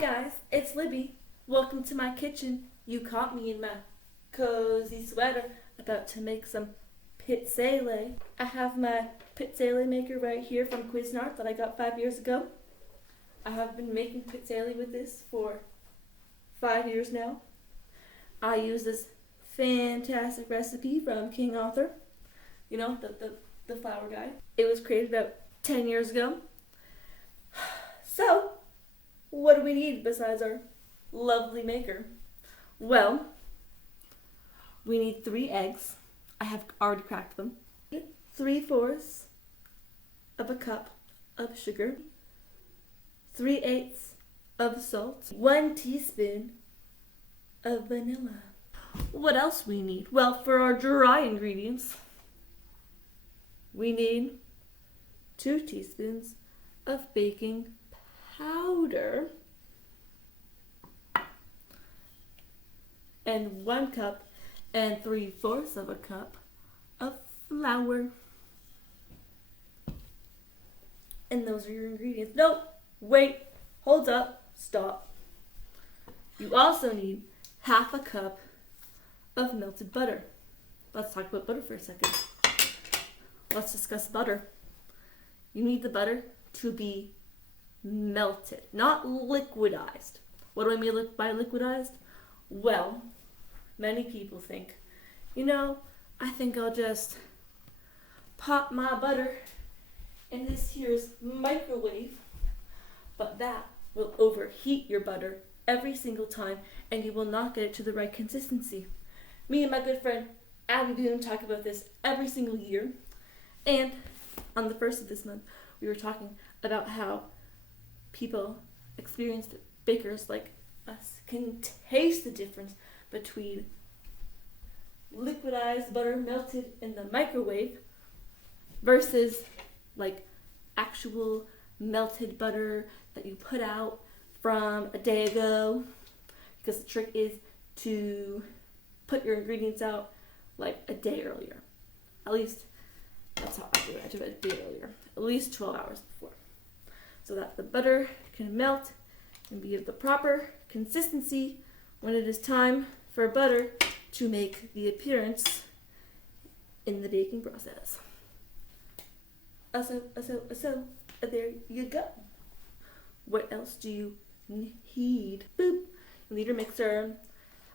Hi guys, it's Libby. Welcome to my kitchen. You caught me in my cozy sweater about to make some pizzelle. I have my pizzelle maker right here from Cuisinart that I got 5 years ago. I have been making pizzelle with this for 5 years now. I use this fantastic recipe from King Author, you know, the flour guy. It was created about 10 years ago. So, what do we need besides our lovely maker? Well, we need 3 eggs. I have already cracked them. 3/4 of a cup of sugar. 3/8 of salt. 1 teaspoon of vanilla. What else we need? Well, for our dry ingredients, we need 2 teaspoons of baking powder and 1 cup and 3/4 of a cup of flour. And those are your ingredients. No, wait, hold up, stop. You also need 1/2 cup of melted butter. Let's talk about butter for a second. Let's discuss butter. You need the butter to be melted, not liquidized. What do I mean by liquidized? Well, many people think, I think I'll just pop my butter in this here's microwave, but that will overheat your butter every single time and you will not get it to the right consistency. Me and my good friend Abby Boone talk about this every single year, and on the 1st of this month we were talking about how people, experienced bakers like us, can taste the difference between liquidized butter melted in the microwave versus like actual melted butter that you put out from a day ago, because the trick is to put your ingredients out like a day earlier. At least that's how I do it. I do it a day earlier, at least 12 hours before, so that the butter can melt and be of the proper consistency when it is time for butter to make the appearance in the baking process. So, there you go. What else do you need? Boop. You need your mixer.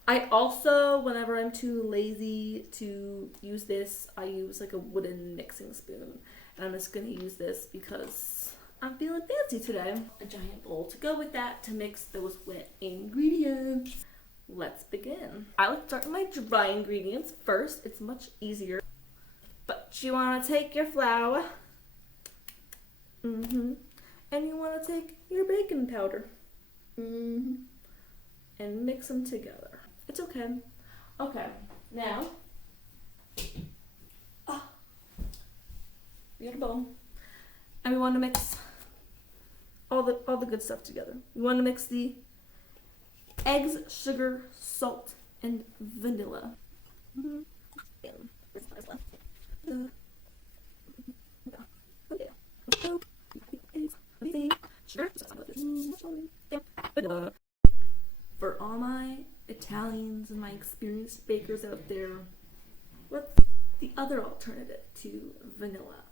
I also, whenever I'm too lazy to use this, I use like a wooden mixing spoon. And I'm just going to use this because I'm feeling fancy today. A giant bowl to go with that to mix those wet ingredients. Let's begin. I like to start with my dry ingredients first. It's much easier. But you want to take your flour. And you want to take your baking powder. And mix them together. It's okay. Okay, now, we got a bowl. And we want to mix all the good stuff together. We want to mix the eggs, sugar, salt, and vanilla. For all my Italians and my experienced bakers out there, what's the other alternative to vanilla?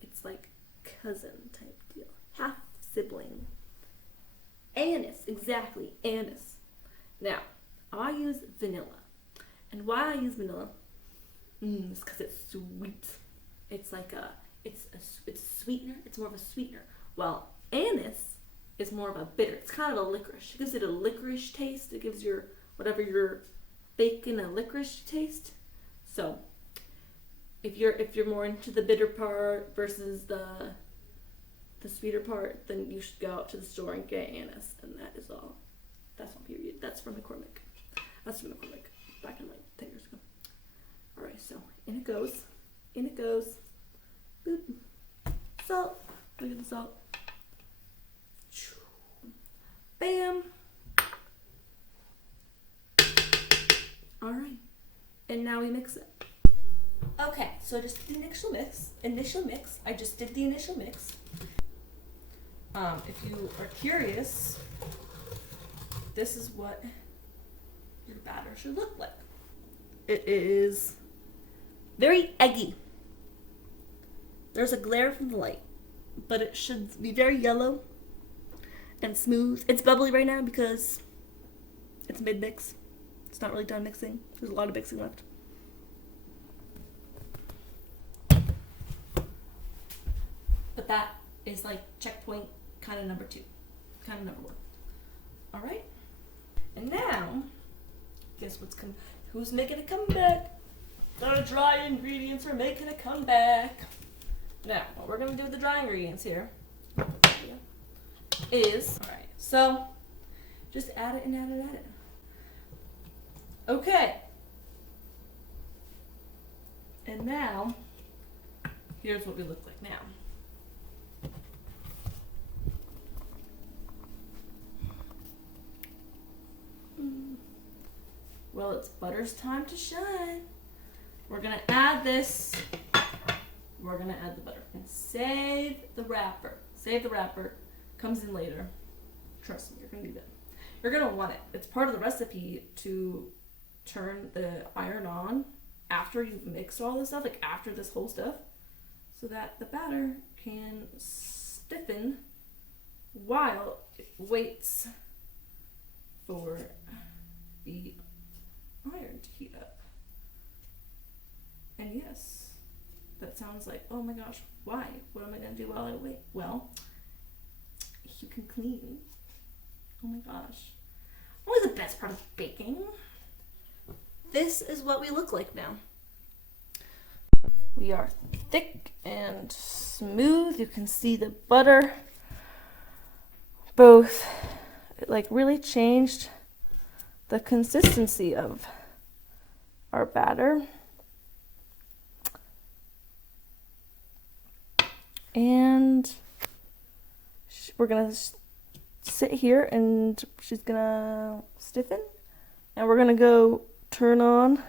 It's like cousin type deal, half sibling. Anise, exactly, anise. Now, I use vanilla. And why I use vanilla is because it's sweet. It's like it's a sweetener. It's more of a sweetener. Well, anise is more of a bitter. It's kind of a licorice. It gives it a licorice taste. It gives whatever you're baking a licorice taste. So, if you're more into the bitter part versus the sweeter part, then you should go out to the store and get anise, and that is all. That's on period. That's from McCormick. That's from McCormick back in like 10 years ago. All right, so in it goes. In it goes. Boop. Salt. Look at the salt. Bam. All right, and now we mix it. Okay, so I just did the initial mix. I just did the initial mix. If you are curious, this is what your batter should look like. It is very eggy. There's a glare from the light, but it should be very yellow and smooth. It's bubbly right now because it's mid-mix. It's not really done mixing. There's a lot of mixing left. But that is like checkpoint kind of number 2, kind of number 1. All right. And now, guess who's making a comeback? The dry ingredients are making a comeback. Now, what we're gonna do with the dry ingredients here is, all right, so just add it and add it, add it. Okay. And now, here's what we look like now. Well, it's butter's time to shine. We're gonna add this. We're gonna add the butter. And save the wrapper. Save the wrapper. Comes in later. Trust me, you're gonna need it. You're gonna want it. It's part of the recipe to turn the iron on after you've mixed all this stuff, like after this whole stuff, so that the batter can stiffen while it waits for the iron to heat up. And yes, that sounds like, oh my gosh, why? What am I gonna do while I wait? Well, you can clean. Oh my gosh. Only the best part of baking. This is what we look like now. We are thick and smooth. You can see the butter both, it like really changed the consistency of our batter. And we're gonna sit here and she's gonna stiffen, and we're gonna go turn on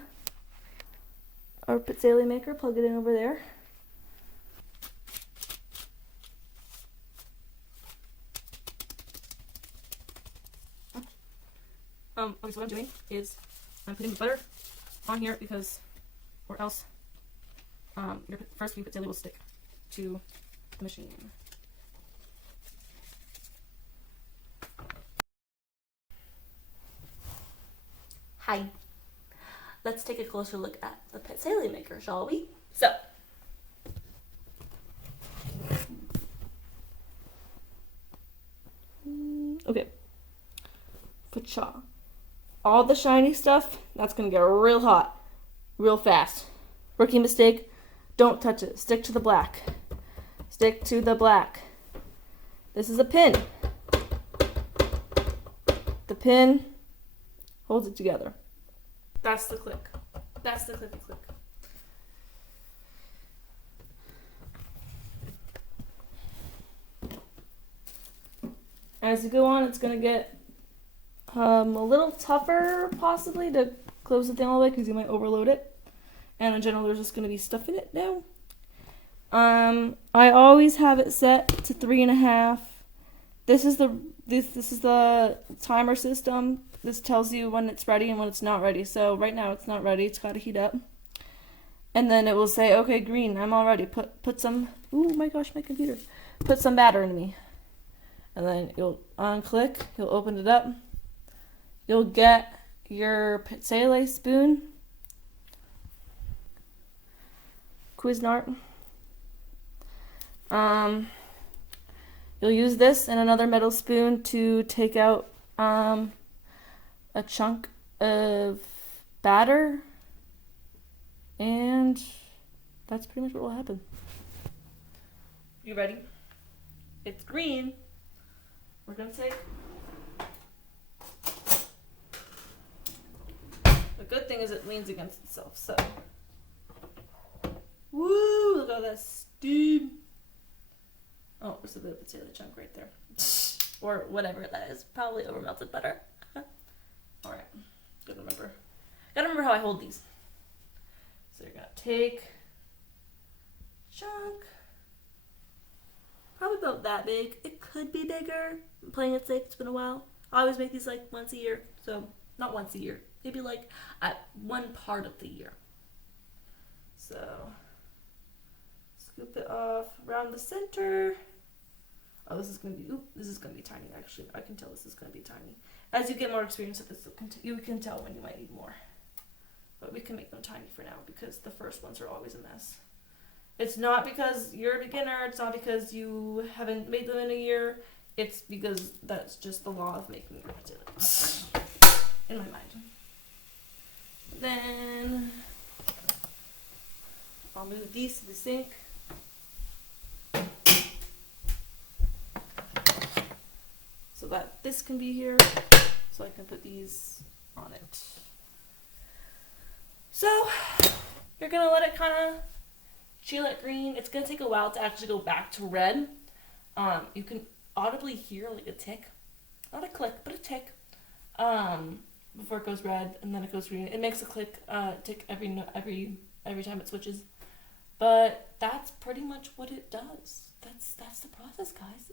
our pizzelle maker, plug it in over there. So what I'm doing is I'm putting the butter on here because, or else your first few pizzelle will stick to the machine. Hi. Let's take a closer look at the pizzelle maker, shall we? So, okay. Pacha. All the shiny stuff, that's gonna get real hot, real fast. Rookie mistake, don't touch it. Stick to the black. Stick to the black. This is a pin. The pin holds it together. That's the click. That's the clicky click. As you go on, it's gonna get a little tougher, possibly, to close the thing all the way because you might overload it. And in general, there's just going to be stuff in it now. I always have it set to 3.5. This is the timer system. This tells you when it's ready and when it's not ready. So right now it's not ready. It's got to heat up. And then it will say, okay, green, I'm all ready. Put some. Ooh, my gosh, my computer. Put some batter in me. And then you'll unclick. You'll open it up. You'll get your pizzelle spoon, Cuisinart. You'll use this and another metal spoon to take out a chunk of batter, and that's pretty much what will happen. You ready? It's green. We're gonna take. The good thing is it leans against itself, so. Woo! Look at all that steam. Oh, there's a bit of potato chunk right there. Or whatever that is. Probably over melted butter. Alright. Gotta remember how I hold these. So you're gonna take chunk, probably about that big. It could be bigger. I'm playing it safe. It's been a while. I always make these like once a year, so not once a year. Maybe like at one part of the year. So scoop it off around the center. Oh, this is gonna be tiny. Actually, I can tell this is gonna be tiny. As you get more experience with this, you can tell when you might need more. But we can make them tiny for now because the first ones are always a mess. It's not because you're a beginner. It's not because you haven't made them in a year. It's because that's just the law of making repetitive. In my mind. Then I'll move these to the sink. So that this can be here. So I can put these on it. So you're gonna let it kind of chill at green. It's gonna take a while to actually go back to red. You can audibly hear like a tick, not a click, but a tick. Before it goes red and then it goes green. It makes a tick every time it switches. But that's pretty much what it does. That's the process, guys.